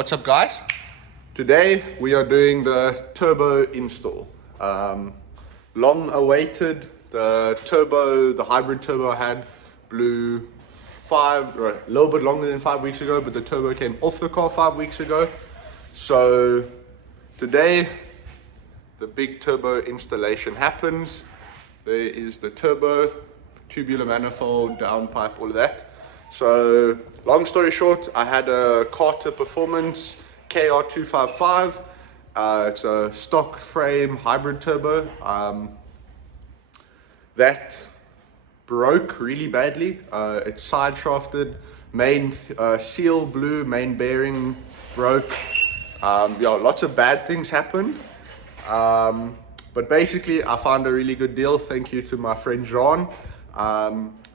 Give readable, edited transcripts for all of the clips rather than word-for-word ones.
What's up, guys? Today we are doing the turbo install. Long awaited. The hybrid turbo I had blew a little bit longer than 5 weeks ago, but the turbo came off the car 5 weeks ago. So today the big turbo installation happens. There is the turbo, tubular manifold, downpipe, all of that. So long story short, I had a Carter Performance KR255. It's a stock frame hybrid turbo. That broke really badly. It's side shafted, main seal blew, main bearing broke. Yeah, lots of bad things happened. But basically I found a really good deal. Thank you to my friend Jean.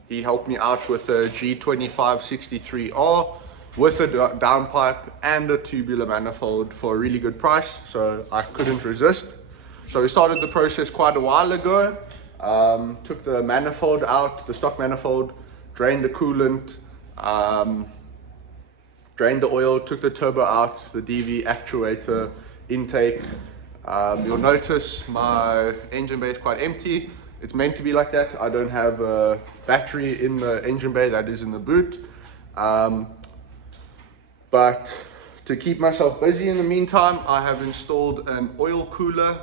He helped me out with a G2563R with a downpipe and a tubular manifold for a really good price, so I couldn't resist. So we started the process quite a while ago. Took the manifold out, the stock manifold, drained the coolant, drained the oil, took the turbo out, the DV actuator, intake. You'll notice my engine bay is quite empty. It's meant to be like that. I don't have a battery in the engine bay, that is in the boot. But to keep myself busy in the meantime, I have installed an oil cooler,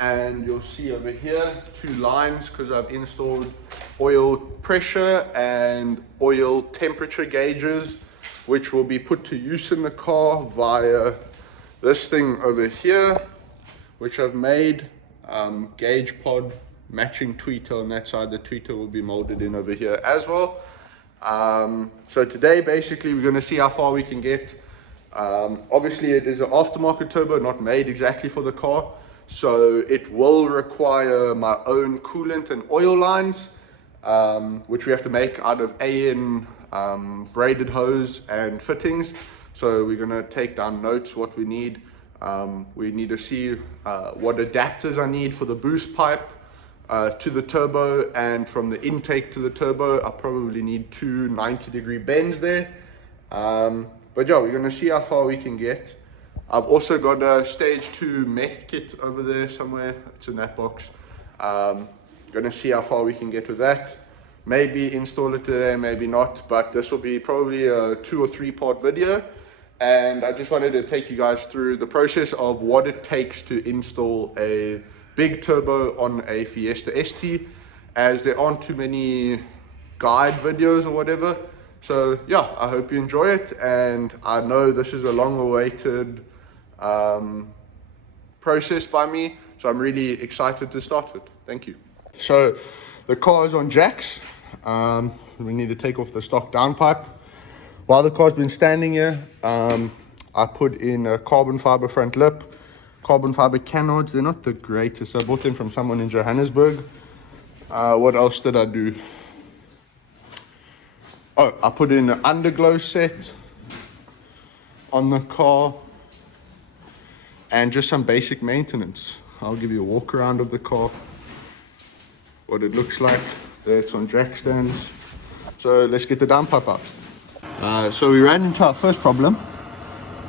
and you'll see over here 2 lines because I've installed oil pressure and oil temperature gauges, which will be put to use in the car via this thing over here, which I've made. Gauge pod, matching tweeter on that side. The tweeter will be molded in over here as well. So today basically we're going to see how far we can get. Obviously it is an aftermarket turbo, not made exactly for the car, so it will require my own coolant and oil lines, which we have to make out of AN braided hose and fittings. So we're going to take down notes what we need. We need to see what adapters I need for the boost pipe to the turbo, and from the intake to the turbo I probably need 2 90-degree bends there. But yeah, we're going to see how far we can get. I've also got a stage 2 meth kit over there somewhere. It's in that box. Going to see how far we can get with that. Maybe install it today, maybe not, but this will be probably a 2 or 3 part video. And I just wanted to take you guys through the process of what it takes to install a big turbo on a Fiesta ST, as there aren't too many guide videos or whatever. So yeah, I hope you enjoy it, and I know this is a long awaited process by me, so I'm really excited to start it. Thank you. So the car is on jacks. We need to take off the stock downpipe. While the car's been standing here, I put in a carbon fiber front lip, carbon fiber canards. They're not the greatest. I bought them from someone in Johannesburg. What else did I do? Oh, I put in an underglow set on the car and just some basic maintenance. I'll give you a walk around of the car, what it looks like. There, it's on jack stands. So let's get the downpipe out. So we ran into our first problem.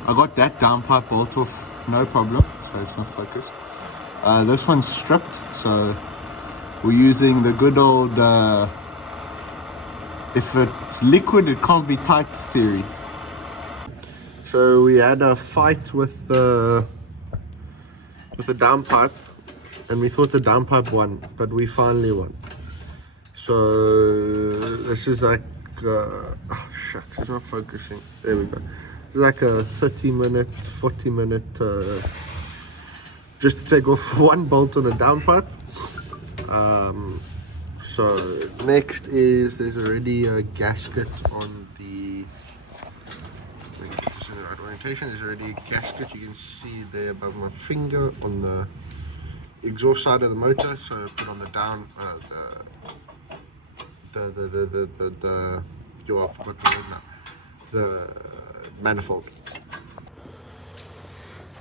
I got that downpipe bolt off, no problem, so it's not focused. This one's stripped, so we're using the good old if it's liquid it can't be tight theory. So we had a fight with the downpipe, and we thought the downpipe won, but we finally won. So this is like oh shucks, it's not focusing. There we go. It's like a 30-minute, 40-minute just to take off one bolt on a downpipe. So next is, there's already a gasket on the, let me get this in the right orientation. There's already a gasket, you can see there above my finger on the exhaust side of the motor. So put on the down, the manifold.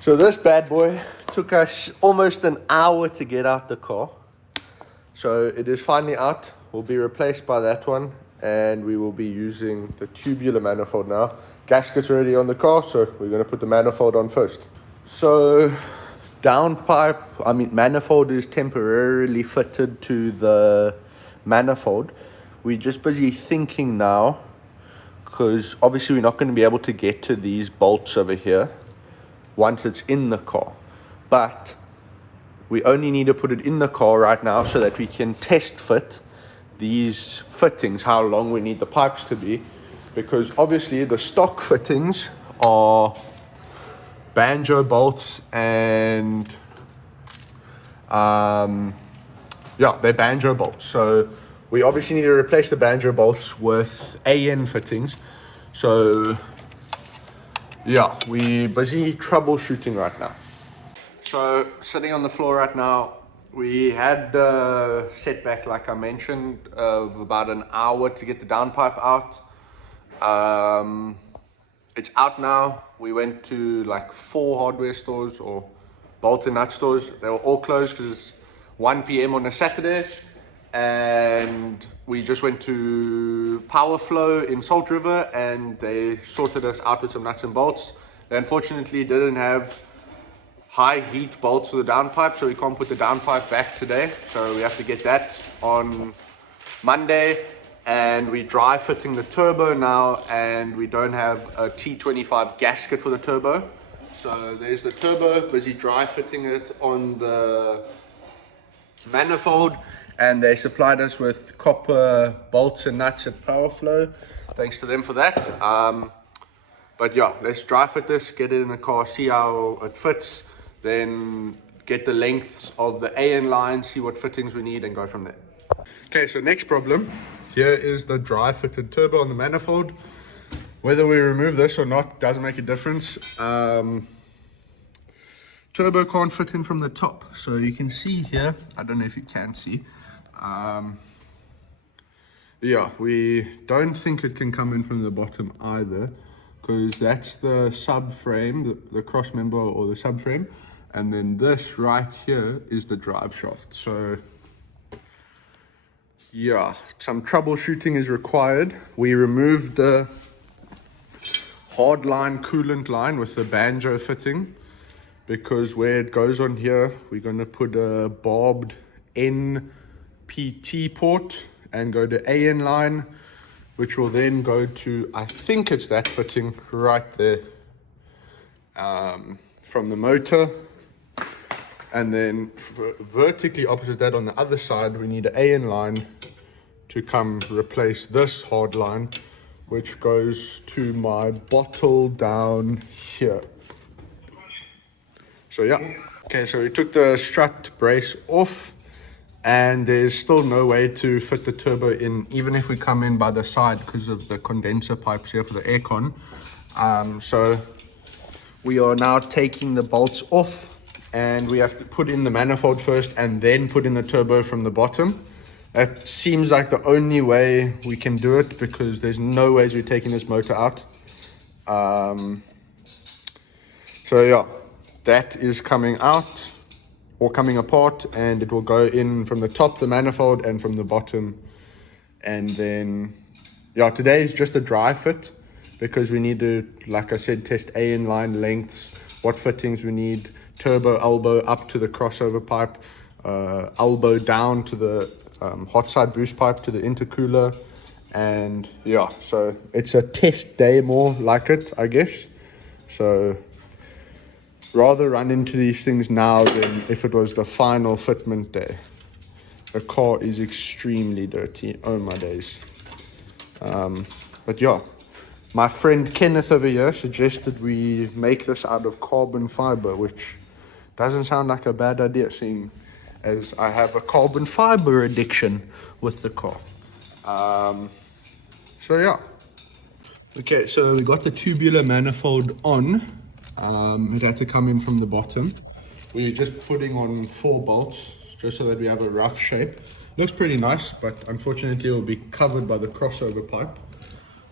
So this bad boy took us almost an hour to get out the car. So it is finally out, will be replaced by that one, and we will be using the tubular manifold now. gasket's already on the car, so we're going to put the manifold on first. So manifold is temporarily fitted to the manifold. We're just busy thinking now, because obviously we're not going to be able to get to these bolts over here once it's in the car, but we only need to put it in the car right now so that we can test fit these fittings, how long we need the pipes to be, because obviously the stock fittings are banjo bolts and they're banjo bolts. So we obviously need to replace the banjo bolts with AN fittings. So yeah, we're busy troubleshooting right now. So sitting on the floor right now, we had a setback, like I mentioned, of about an hour to get the downpipe out. It's out now. We went to like 4 hardware stores or bolt and nut stores. They were all closed because it's 1 p.m. on a Saturday. And we just went to Power Flow in Salt River and they sorted us out with some nuts and bolts. They unfortunately didn't have high heat bolts for the downpipe, so we can't put the downpipe back today. So we have to get that on Monday. And we're dry fitting the turbo now, and we don't have a T25 gasket for the turbo. So there's the turbo, busy dry fitting it on the manifold, and they supplied us with copper bolts and nuts at Power Flow. Thanks to them for that. But yeah, let's dry fit this, get it in the car, see how it fits, then get the lengths of the AN line, see what fittings we need, and go from there. Okay, so next problem. Here is the dry fitted turbo on the manifold. Whether we remove this or not doesn't make a difference. Turbo can't fit in from the top. So you can see here, I don't know if you can see. Yeah, we don't think it can come in from the bottom either, because that's the subframe, the cross member or the subframe. And then this right here is the drive shaft. So yeah, some troubleshooting is required. We removed the hard line coolant line with the banjo fitting, because where it goes on here, we're going to put a barbed NPT port and go to AN line, which will then go to, I think it's that fitting right there, from the motor. And then vertically opposite that on the other side, we need an AN line to come replace this hard line, which goes to my bottle down here. So yeah, okay, so we took the strut brace off, and there's still no way to fit the turbo in, even if we come in by the side, because of the condenser pipes here for the aircon. So we are now taking the bolts off, and we have to put in the manifold first and then put in the turbo from the bottom. That seems like the only way we can do it, because there's no ways we're taking this motor out. So yeah, that is coming out or coming apart, and it will go in from the top, the manifold, and from the bottom. And then yeah, today is just a dry fit, because we need to, like I said, test AN line lengths, what fittings we need, turbo elbow up to the crossover pipe, elbow down to the hot side boost pipe to the intercooler. And yeah, so it's a test day more like it, I guess. So rather run into these things now than if it was the final fitment day. The car is extremely dirty, oh my days. But yeah, my friend Kenneth over here suggested we make this out of carbon fiber, which doesn't sound like a bad idea, seeing as I have a carbon fiber addiction with the car. So yeah. Okay, so we got the tubular manifold on. It had to come in from the bottom. We're just putting on 4 bolts just so that we have a rough shape. Looks pretty nice, but unfortunately it will be covered by the crossover pipe,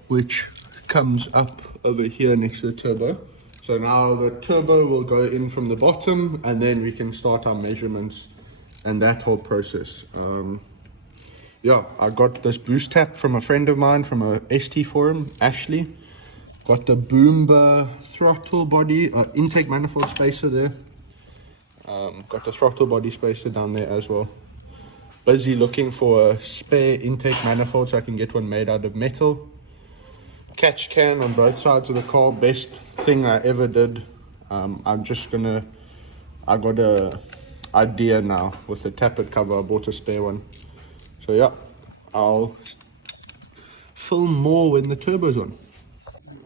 which comes up over here next to the turbo. So now the turbo will go in from the bottom, and then we can start our measurements and that whole process. Yeah, I got this boost tap from a friend of mine from a ST forum, Ashley. Got the Boomba throttle body, intake manifold spacer there. Got the throttle body spacer down there as well. Busy looking for a spare intake manifold so I can get one made out of metal. Catch can on both sides of the car, best thing I ever did. I got a idea now with the tappet cover. I bought a spare one. So yeah, I'll film more when the turbo's on.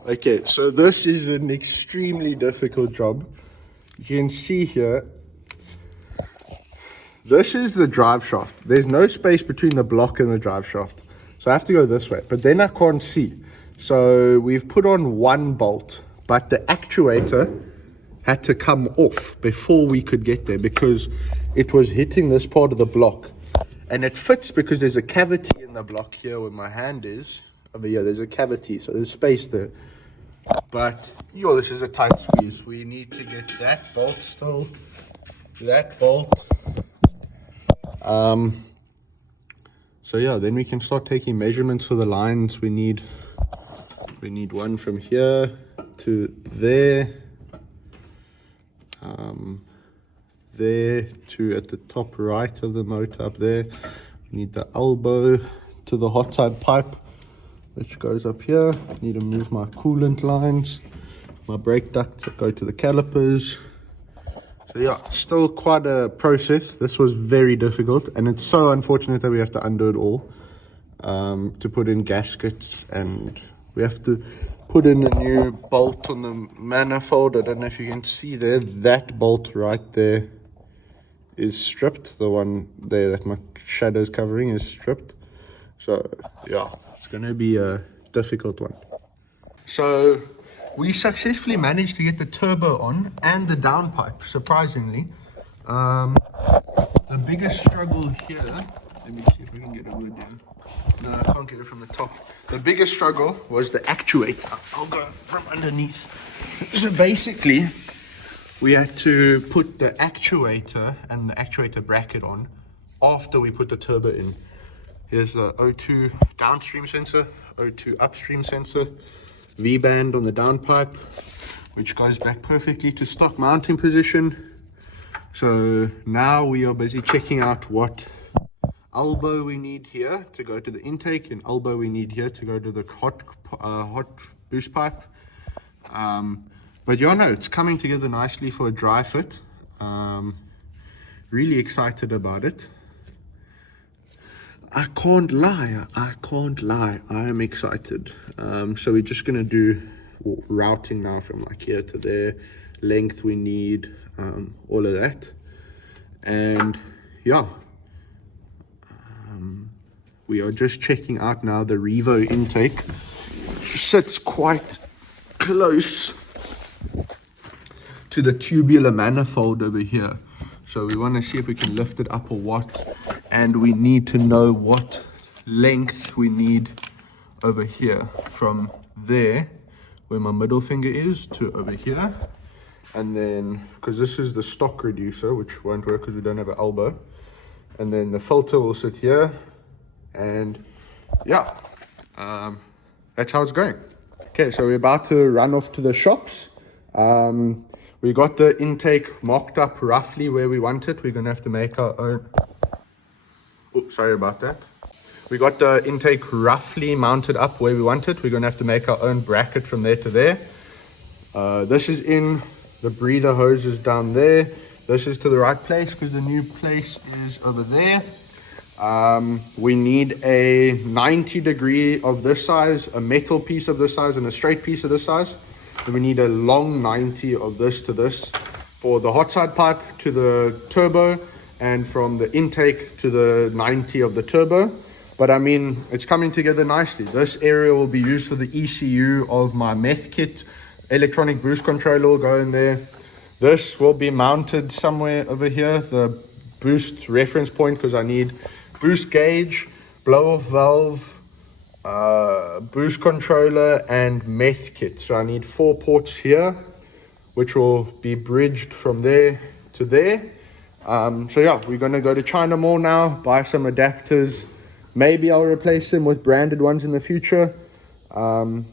Okay, so this is an extremely difficult job. You can see here, this is the drive shaft. There's no space between the block and the drive shaft. So I have to go this way, but then I can't see. So we've put on one bolt, but the actuator had to come off before we could get there because it was hitting this part of the block. And it fits because there's a cavity in the block here where my hand is. Over here, there's a cavity, so there's space there. But, this is a tight squeeze. We need to get that bolt still, that bolt. So yeah, then we can start taking measurements for the lines. We need one from here to there. There to at the top right of the motor up there. We need the elbow to the hot side pipe, which goes up here. I need to move my coolant lines, my brake ducts that go to the calipers. So yeah, still quite a process. This was very difficult, and it's so unfortunate that we have to undo it all to put in gaskets, and we have to put in a new bolt on the manifold. I don't know if you can see there, that bolt right there is stripped. The one there that my shadow's covering is stripped. So yeah, it's going to be a difficult one. So we successfully managed to get the turbo on and the downpipe, surprisingly. The biggest struggle here, let me see if we can get a wood in. No, I can't get it from the top. The biggest struggle was the actuator. I'll go from underneath. So basically, we had to put the actuator and the actuator bracket on after we put the turbo in. Here's the O2 downstream sensor, O2 upstream sensor, V-band on the downpipe, which goes back perfectly to stock mounting position. So now we are busy checking out what elbow we need here to go to the intake and elbow we need here to go to the hot boost pipe. But yeah, no, it's coming together nicely for a dry fit. Really excited about it. I can't lie, I am excited. So we're just gonna do routing now from like here to there, length we need, all of that. And yeah, we are just checking out now the Revo intake. Sits quite close to the tubular manifold over here. So we want to see if we can lift it up or what. And we need to know what length we need over here from there where my middle finger is to over here. And then, because this is the stock reducer, which won't work because we don't have an elbow. And then the filter will sit here. And yeah, that's how it's going. Okay, so we're about to run off to the shops. We got the intake mocked up roughly where we want it. We're going to have to make our own. Oops, sorry about that. We got the intake roughly mounted up where we want it. We're going to have to make our own bracket from there to there. This is in, the breather hose is down there. This is to the right place because the new place is over there. We need a 90 degree of this size, a metal piece of this size, and a straight piece of this size. And we need a long 90 of this to this for the hot side pipe to the turbo, and from the intake to the 90 of the turbo. But I mean, it's coming together nicely. This area will be used for the ECU of my meth kit. Electronic boost controller will go in there. This will be mounted somewhere over here, the boost reference point, because I need boost gauge, blow off valve, boost controller, and meth kit. So I need 4 ports here, which will be bridged from there to there. So yeah, we're going to go to China Mall now, buy some adapters. Maybe I'll replace them with branded ones in the future.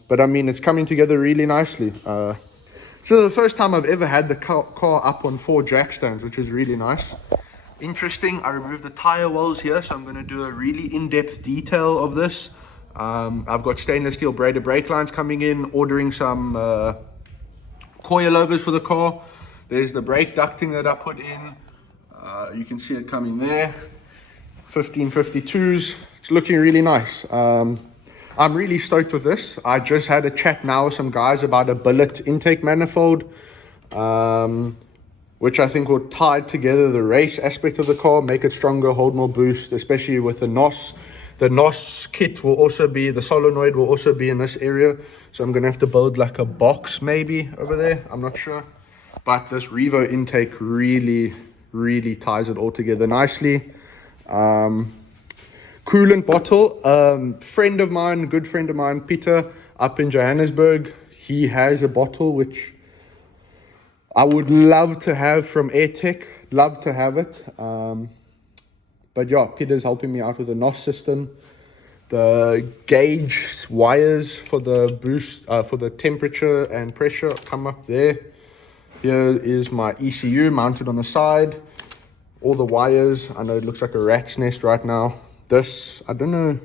But I mean, it's coming together really nicely. So the first time I've ever had the car up on 4 jack stands, which is really nice. Interesting, I removed the tire wells here, so I'm going to do a really in-depth detail of this. I've got stainless steel braided brake lines coming in, ordering some coilovers for the car. There's the brake ducting that I put in. You can see it coming there. 1552s. It's looking really nice. I'm really stoked with this. I just had a chat now with some guys about a billet intake manifold, which I think will tie together the race aspect of the car, make it stronger, hold more boost, especially with the NOS. The NOS kit will also be, the solenoid will also be in this area. So I'm going to have to build like a box maybe over there. I'm not sure. But this Revo intake really ties it all together nicely. Coolant bottle, friend of mine, good friend of mine, Peter, up in Johannesburg, he has a bottle which I would love to have from AirTech, love to have it. But yeah, Peter's helping me out with the NOS system. The gauge wires for the boost, for the temperature and pressure come up there. Here is my ECU mounted on the side. All the wires, I know it looks like a rat's nest right now. This, I don't know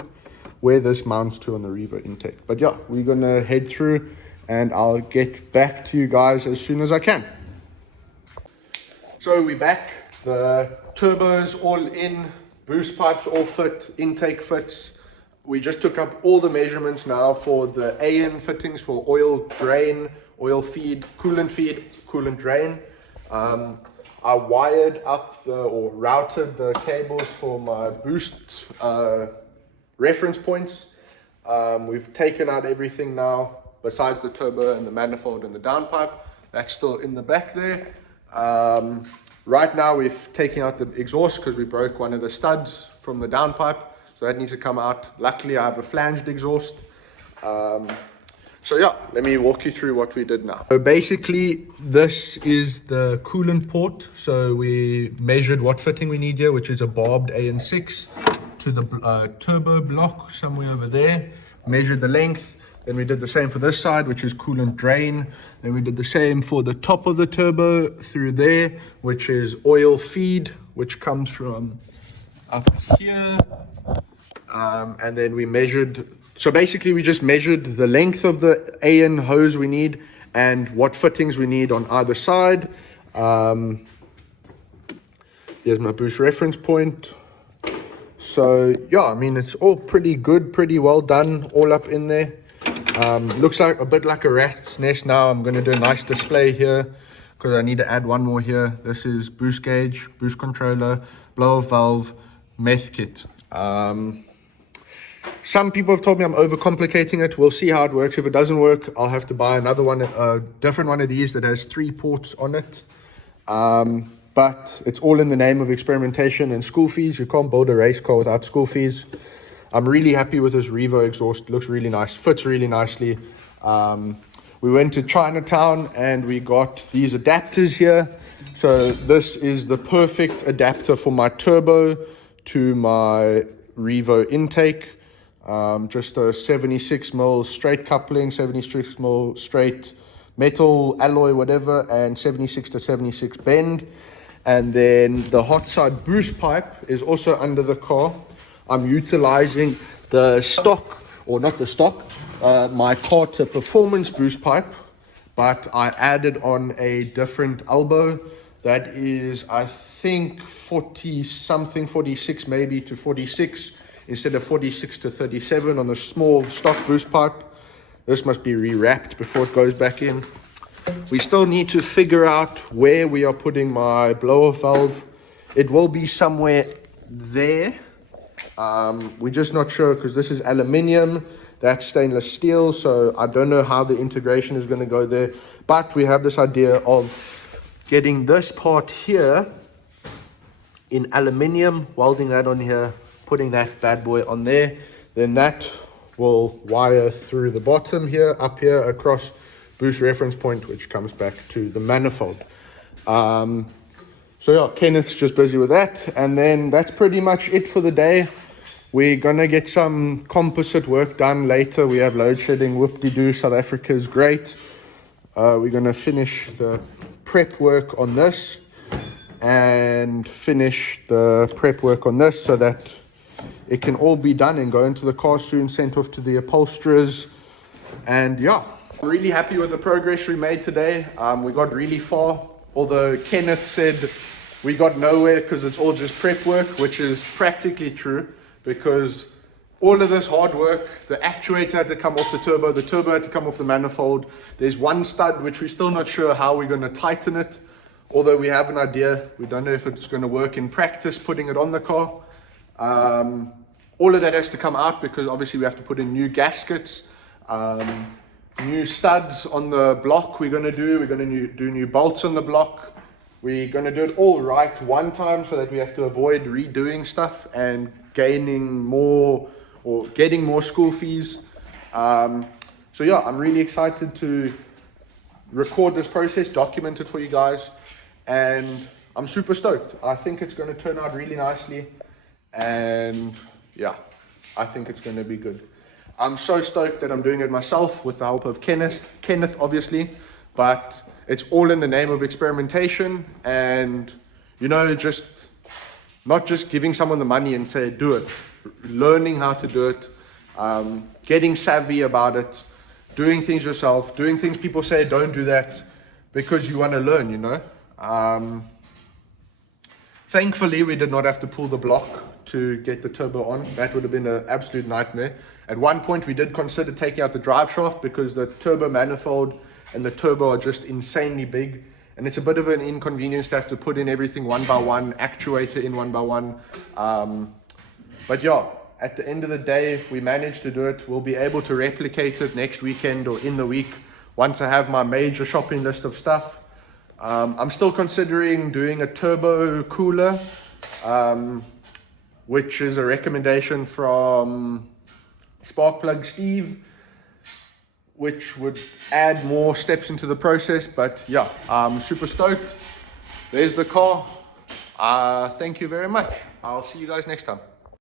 where this mounts to on the Revo intake. But yeah, we're going to head through and I'll get back to you guys as soon as I can. So we're back. The turbos all in, boost pipes all fit, intake fits. We just took up all the measurements now for the AN fittings for oil drain, oil feed, coolant drain. I wired up or routed the cables for my boost reference points. We've taken out everything now besides the turbo and the manifold and the downpipe. That's still in the back there. Right now we've taken out the exhaust because we broke one of the studs from the downpipe, so that needs to come out. Luckily I have a flanged exhaust. So yeah, let me walk you through what we did now. So basically, this is the coolant port. So we measured what fitting we need here, which is a barbed AN6 to the turbo block somewhere over there. Measured the length. Then we did the same for this side, which is coolant drain. Then we did the same for the top of the turbo through there, which is oil feed, which comes from up here. And then we measured, so basically we just measured the length of the AN hose we need and what fittings we need on either side. Here's my boost reference point. So yeah, I mean, it's all pretty good, pretty well done, all up in there. Looks like a bit like a rat's nest now. I'm going to do a nice display here because I need to add one more here. This is boost gauge, boost controller, blow-off valve, meth kit. Some people have told me I'm overcomplicating it. We'll see how it works. If it doesn't work, I'll have to buy another one, a different one of these that has 3 ports on it. But it's all in the name of experimentation and school fees. You can't build a race car without school fees. I'm really happy with this Revo exhaust. It looks really nice, fits really nicely. We went to Chinatown and we got these adapters here. So this is the perfect adapter for my turbo to my Revo intake. Just a 76mm straight coupling, 76mm straight metal alloy, whatever, and 76 to 76 bend. And then the hot side boost pipe is also under the car. I'm utilizing the stock, or not the stock, my Carter performance boost pipe, but I added on a different elbow that is, I think, 40 something, 46 maybe to 46 instead of 46 to 37 on the small stock boost pipe. This must be rewrapped before it goes back in. We still need to figure out where we are putting my blow-off valve. It will be somewhere there. We're just not sure because this is aluminium, that's stainless steel, so I don't know how the integration is going to go there. But we have this idea of getting this part here in aluminium, welding that on here, putting that bad boy on there. Then that will wire through the bottom here, up here, across boost reference point, which comes back to the manifold. So yeah, Kenneth's just busy with that. And then that's pretty much it for the day. We're gonna get some composite work done later. We have load shedding, whoop-de-doo, South Africa is great. We're gonna finish the prep work on this and finish the prep work on this so that it can all be done and go into the car soon, sent off to the upholsterers. And yeah, I'm really happy with the progress we made today. We got really far, although Kenneth said we got nowhere because it's all just prep work, which is practically true, because all of this hard work, the actuator had to come off the turbo had to come off the manifold. There's one stud which we're still not sure how we're going to tighten it, although we have an idea. We don't know if it's going to work in practice putting it on the car. All of that has to come out because obviously we have to put in new gaskets, new studs on the block. We're going to do new bolts on the block. We're going to do it all right one time so that we have to avoid redoing stuff and gaining more or getting more school fees. So yeah, I'm really excited to record this process, document it for you guys, and I'm super stoked. I think it's going to turn out really nicely, and yeah, I think it's going to be good. I'm so stoked that I'm doing it myself with the help of Kenneth obviously, but it's all in the name of experimentation and, you know, just not just giving someone the money and say, do it, learning how to do it, getting savvy about it, doing things yourself, doing things people say, don't do that, because you want to learn, you know. Thankfully, we did not have to pull the block to get the turbo on. That would have been an absolute nightmare. At one point, we did consider taking out the drive shaft because the turbo manifold and the turbo are just insanely big. And it's a bit of an inconvenience to have to put in everything one by one, actuator in one by one. But yeah, at the end of the day, if we manage to do it, we'll be able to replicate it next weekend or in the week once I have my major shopping list of stuff. I'm still considering doing a turbo cooler, which is a recommendation from Sparkplug Steve, which would add more steps into the process. But yeah, I'm super stoked. There's the car. Thank you very much. I'll see you guys next time.